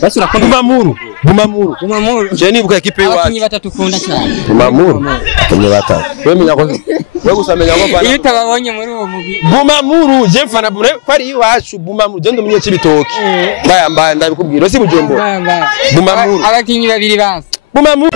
Basi urakunda Bumamuru. Je nibuka equipe yacu. Abakinyi batatu ukunda cyane. Bumamuru. Abakinyi batatu. Wemenya ko we gusamenya ko bana. Iyo utababonye muri uwo mugi. Bumamuru je mfana bure kwari iwacu Bumamuru je ndumenye cy'ibitoki. Mbaya ndabikubwira si Bujumbura. Bumamuru. Abakinyi babiri basi. Bumamuru.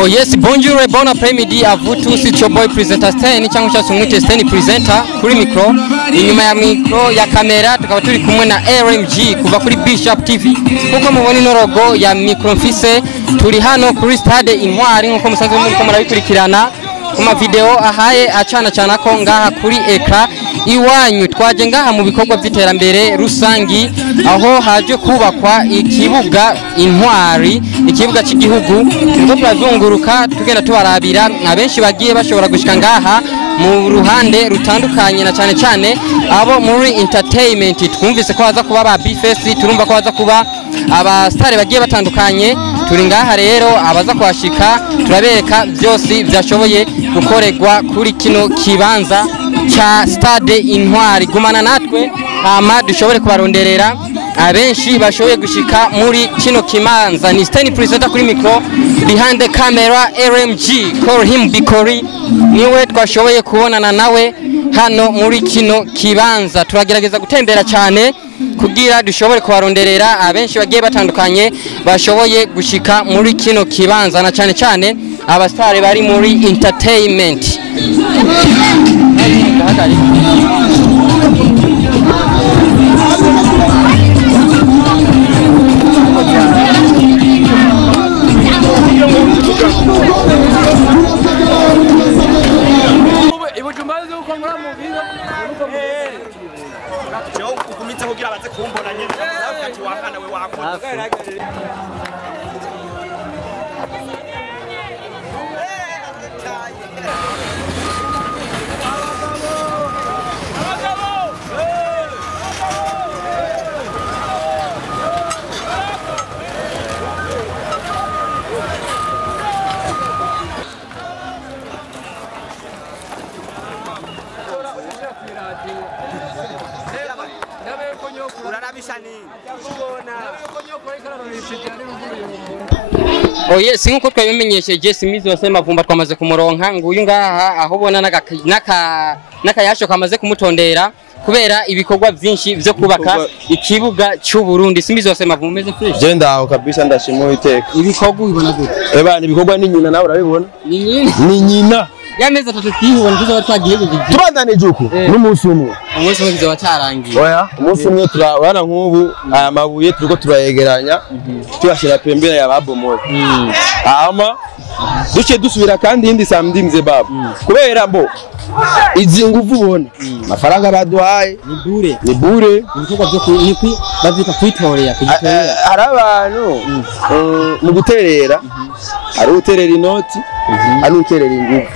Oh yes, bonjour et bon après-midi à vous tous, c'est your boy presenter Stade, cyangwa cyangwa umwite Stade presenter kuri micro. Inyuma ya micro ya kamera tukaba turi kumwe na RMG kuva kuri Bishop TV. Kuko mubona ino logo ya micro mfise, turi hano kuri stade intwari nkuko musanzwe muri ko murabikurikirana. Kuma video ahaye acana ko ngaha kuri ekra iwanyu twaje ngaha mu bikorwa by'iterambere rusangi aho haje kubakwa ikibuga intwari ikibuga cy'igihugu ngo turazunguruka tugenda tubarabira abenshi bagiye bashobora gushika ngaha mu ruhande rutandukanye na cyane abo muri entertainment twumvise ko haza kuba ba B-Face turumva ko haza kuba aba star bagiye batandukanye turi ngaha rero abaza kwashika turabereka byose byashoboye gukorerwa kuri kino kibanza cha stade intwari gumana natwe hama dushobore kubaronderera abenshi bashoboye gushika muri kino kimanza ni Stade presenter kuri micro behind the camera RMG call him Bikori niwe twashoboye kubonana nawe hano muri kino kibanza turagerageza gutembera cyane kugira dushobore kubaronderera abenshi bagiye batandukanye bashoboye gushika muri kino kibanza na cyane abastare bari muri entertainment. Oh yes, nkuko twabimenyesheje simbizi semavumba twamaze kumuronka nguyu ngaha aho ubona n'akayasho kamaze kumutondera kubera ibikorwa byinshi byo kubaka ikibuga cy'u Burundi. Simbizi semavumba meze fresh je ndaho kabisa ndashimwe iteka ibikorwa ubibona gute eba ibikorwa ni nyina nawe urabibona ni nyina yameze atatu twihubona tuzo twagiye gugije tubandanije uko n'umunsi umwe bizo watarangiye oya umunsi umwe turabana nk'ubu aya mabuye turiko turayegeranya tuyashira pembera ya babomoye ama duce dusubira kandi indi samedi mze baba kubera mbo izi nguvu ubona amafaranga baduhaye ni bure ibikorwa byo kuri bazita kwitorera kugitorera hari abantu mu guterera hari uterera inoti hari uterera inguvu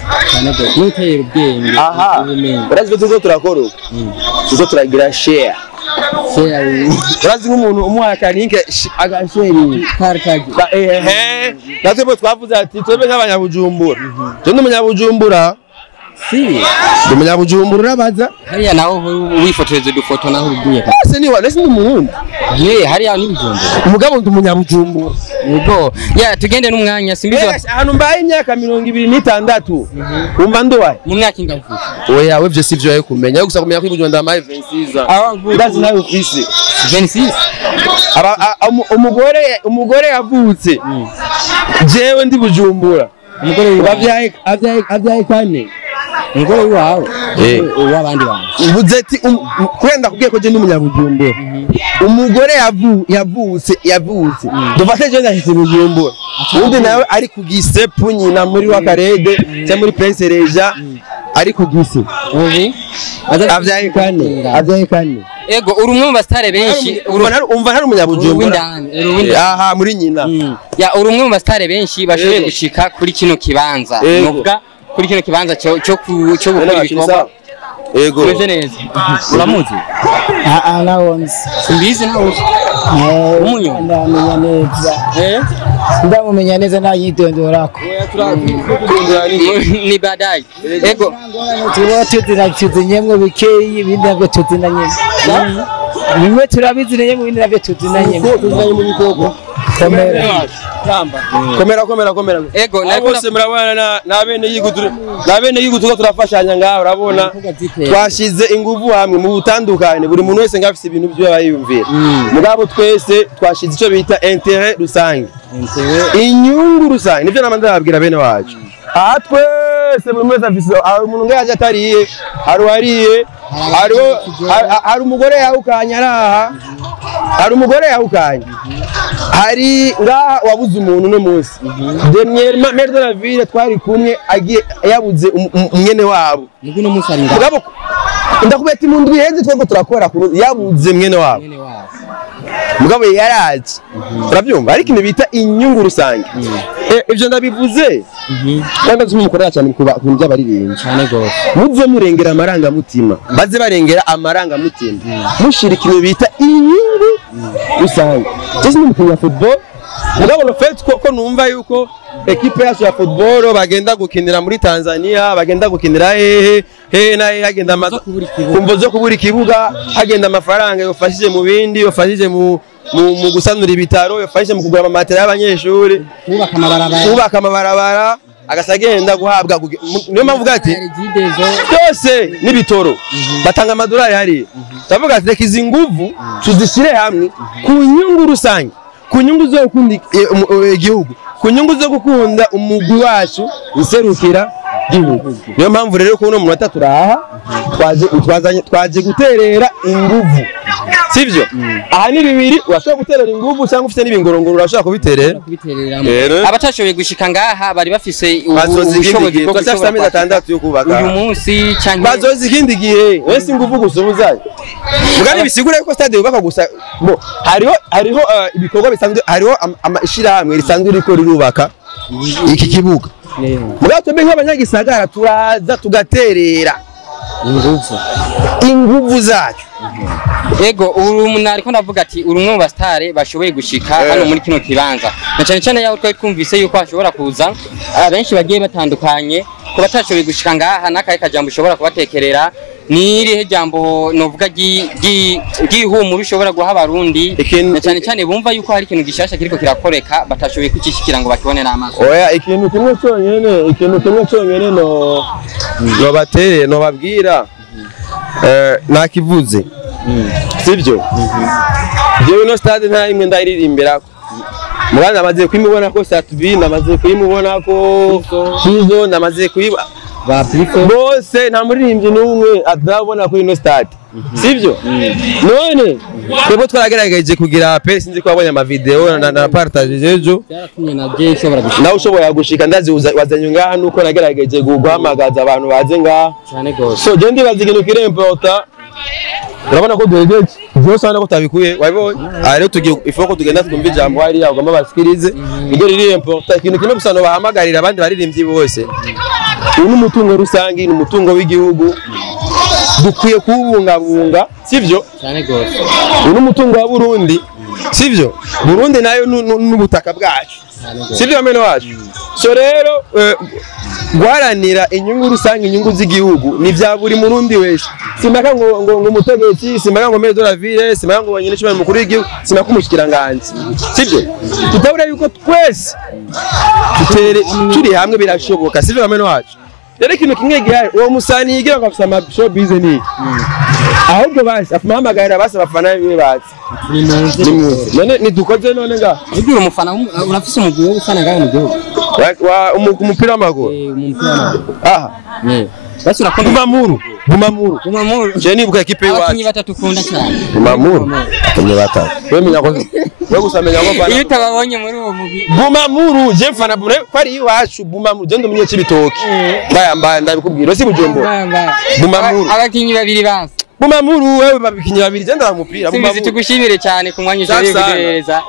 n'uterera ubwenge ubumenyi barazi tuzo turakora tuzo turagira share barazi nk'umuntu umuhaye akaninke agasheri karkaje natwe bo twavuze ati twebwe nk'abanyabujumbura je n'umunyabujumbura Umunyabujumbura urabaza hariya naho wifotoreze dufoto naho uruguye ese ni wane sinzi umurundi hariya ni Bujumbura umugabo ndi umunyabujumbura ubwo tugende n'umwanya simbizi ahantu mbaye imyaka 26 umva ndowaye mu myaka ingavu oya we byo sivyo yayo kumenya gusa kumenya ko Bujumbura amaye 26 ndazi nawe ufise 26 umugore yavutse jewe ndi Bujumbura umugore abyaye kane ngoro wawe wabandi bantu uvuze ati kwenda kugiye ko je n'umunyabujumbura umugore yavutse dufate je ndahise Bujumbura undi nawe ari kugisepu nyina muri wakarede cya muri Prince Reja ari kugise abyaye kane ego urumwe mu bastare benshi umva hari umunyabujumbura aha muri nyina ya urumwe mu bastare benshi bashoboye gushika kuri kino kibanza novuga kuri kino kibanza cyo gukora ibikorwa ego meze neza uramuzi nawonze simbizi nawe Umunyo ndamenya neza ndamumenya neza nayidondorako ni baadaye ego tuba tuzinyemwe bikeyi ibindi nabyo tuzinanye bimwe turabizinanye mu bindi nabyo tuzinanye mu bikoko komera ego bose murabona nabene yigutuka turafashanya ngaho urabona twashize inguvu hamwe mu butandukane buri muntu wese ngafise ibintu byo bayumvira mugabo twese twashize ico bita intérêt rusange inyungu rusange nivyo namanda babwira bene wacu aha twese buri wese afise umuntu ngaje atariye arwariye hari umugore yahukanye araha hari umugore yahukanye hari ngaha wabuze umuntu no munsi dernièrement maire de la ville twari kumwe agiye yabuze umwene wabo niguno munsi ari ngaho ndakubeta imundwi henze twego turakora yabuze mwene wabo mugabo yaraje urabyumva ariko ibintu bita inyungu rusange ivyo ndabivuze kandi zumukorera cyane ku by'abaririmba cyane gose muze murengera amaranga mutima baze barengera amaranga mutima mushirika ibintu bita inyungu rusange cyese ni mu football mugabo no fait ko numva yuko equipe yacu ya football bagenda gukinira muri Tanzania bagenda gukinira hehe naye hagenda kumvo zo kubura ikibuga hagenda amafaranga yofashije mu bindi yofashije mu gusanura ibitaro yofashije mu kugura amamatera y'abanyeshuri kubaka amabarabara agasagenda guhabwa niyo mpamvu gati byose n'ibitoro batanga amadolari hari ndavuga ati reka izi nguvu tuzishire hamwe ku nyungu rusange ku nyungu zo gukunda igihugu ku nyungu zo gukunda umugwi wacu iserukira igihugu niyo mpamvu rero ko uno munota turaha twaje guterera inguvu sivyo aha ni bibiri urashobora guterera inguvu cyangwa ufite n'ibingorongoro urashobora kubiterera abatashoboye gushika ngaha bari bafise ubushobozi bwo gufata amezi 6 yo kubaka uyu munsi cyangwa bazozi ikindi gihe wese inguvu gusubuzayo mugani bisigura yuko stade yubaka gusa hariho ibikorwa bisanzwe hariho amashirahamwe risanzwe riko rirubaka iki kibuga mugabo twebwe nk'abanyagisagara turaza tugaterera inguvu zacu ego umuntu ariko ndavuga ati urumwe mu bastare bashoboye gushika hano muri kino kibanza na cyane cyane yaho twari twumvise yuko hashobora kuza abenshi bagiye batandukanye ko batashoboye gushika ngaha nakaye kajambo ushobora kubatekerera ni irihe jambo novuga gihumura ushobora guha abarundi na cyane cyane bumva yuko hari ikintu gishasha kiriko kirakoreka batashoboye kucishikira ngo bakibone n'amaso oya ikintu kimwe cyonyene no batere no babwira nakivuze sivyo jewe no stade nta imwe ndayiririmbira muganda amaze kwimubona ko Satbi namaze kwimubona ko Hizo namaze kwiba bose nta muririmbyi n'umwe adabona ko ino stade sivyo none twebwe twaragerageze kugira pe sinzi ko abonye ama video na partage jejo nawe ushobora gushika ndazi wazanye ngaha nuko nagerageje guhamagaza abantu baze ngaha cyane gose so je ndibaza ikintu kirempota urabona ko duhegeje byose hano ko tabikuye wabibonye rero tugiye ifoko tugenda twumva ijambo hari yaho gamba basikirize ngo riri important ikintu kimwe gusa no bahamagarira abandi baririmbyi bose uyu mutungo rusangi ni umutungo w'igihugu dukwiye kubungabunga sivyo cyane gose uyu mutungo wa Burundi sivyo Burundi nayo n'ubutaka bwacu sivyo amene wacu so rero guharanira inyungu rusange inyungu z'igihugu ni vya buri murundi wese simaka ngo umutegetsi simaka ngo maire de la ville simaka ngo nyine cyane mukuru w'igihugu simaka umushikiranganje sivyo tutabura yuko twese turi hamwe birashoboka sivyo amene wacu rero ikintu kimwe gihari uwo musani yigira ngo afisa ama show business ahubwo basi afumahamagarira basi abafana biwe bazi none nidukoze none nga ugira umufana urafise umugwi wo gufana ngaho mu gihugu umupira w'amaguru aha basi urakunda Bumamuru je nibuka equipe yacu abakinyi batatu ukunda cyane Bumamuru kimwe batatu wemenya ko we gusamenya ko fana iyo tababonye muri uwo mugwi Bumamuru je fana ko ari iwacu Bumamuru je ndomenye cy'ibitoki mbaya ndabikubwira si Bujombo Bumamuru abakinyi babiri basi Bumamuru wewe babikinyi babiri je ndamupira Bumamuru tugushimire cyane kumwanya uje kugereza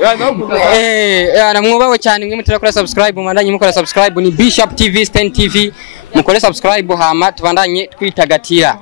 namwubawe cyane mwe mutara kora subscribe mumandanye mukora subscribe ni Bishop TV Stade TV mukore subscribe hama tubandanye twitagatira